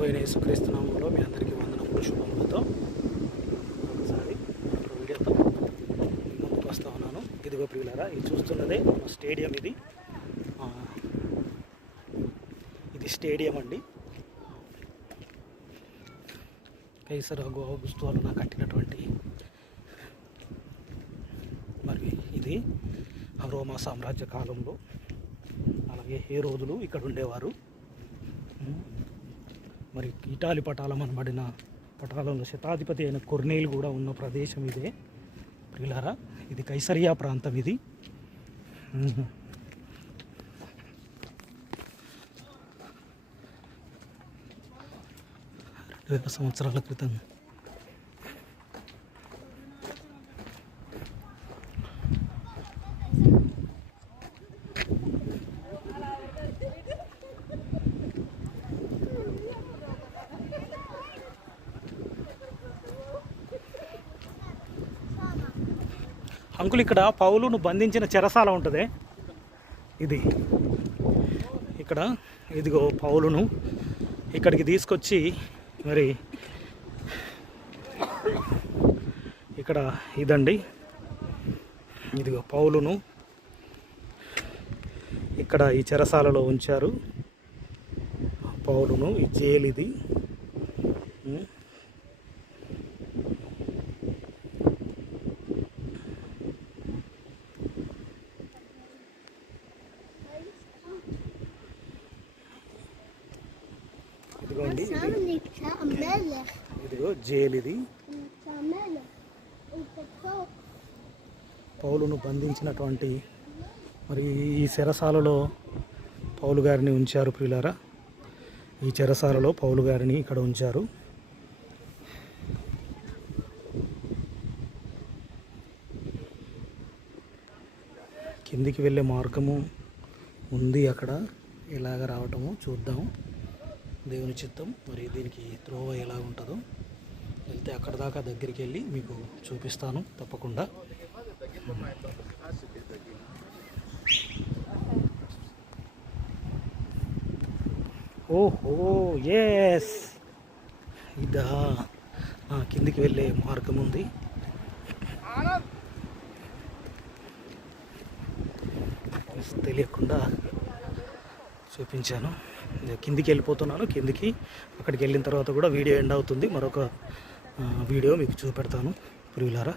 ప్రభు అయిన యేసుక్రీస్తు నామములో మీ అందరికీ వందనములు శుభములతో ఒకసారి వీడియోతో ముందుకు వస్తూ ఉన్నాను. ఇదిగో ప్రియులారా, ఇది చూస్తున్నదే మన స్టేడియం. ఇది స్టేడియం అండి. కైసర్ ఆగస్టు వలన కట్టినటువంటి మరి ఇది రోమా సామ్రాజ్య కాలంలో, అలాగే హేరోదులు ఇక్కడ ఉండేవారు. మరి ఇటాలి పటాలం అనబడిన పటాలంలో శతాధిపతి అయిన కొర్నేలు కూడా ఉన్న ప్రదేశం ఇదే ప్రియులారా. ఇది కైసరియా ప్రాంతం. ఇది 2000 సంవత్సరాల క్రితం అంకుల్, ఇక్కడ పౌలును బంధించిన చెరసాల ఉంటుంది. ఇది ఇక్కడ ఇదిగో పౌలును ఇక్కడికి తీసుకొచ్చి మరి ఇక్కడ ఇదండి, ఇదిగో పౌలును ఇక్కడ ఈ చెరసాలలో ఉంచారు. పౌలును ఈ జైలు ఇది. ఇదిగోండి, ఇదిగో జైలు ఇది. పౌలును బంధించినటువంటి మరి ఈ చెరసాలలో పౌలు గారిని ఉంచారు ప్రియులారా. ఈ చెరసాలలో పౌలు గారిని ఇక్కడ ఉంచారు. కిందికి వెళ్ళే మార్గము ఉంది అక్కడ. ఎలాగ రావటము చూద్దాము, దేవుని చిత్తం. మరి దీనికి త్రోవ ఎలా ఉంటుందో వెళ్తే అక్కడ దాకా దగ్గరికి వెళ్ళి మీకు చూపిస్తాను తప్పకుండా. ఓహో ఎస్, ఇదా కిందికి వెళ్ళే మార్గం ఉంది. తెలియకుండా చూపించాను. కిందికి వెళ్ళిపోతున్నాను. కిందికి అక్కడికి వెళ్ళిన తర్వాత కూడా వీడియో ఎండ్ అవుతుంది. మరొక వీడియో మీకు చూపెడతాను ప్రియులారా.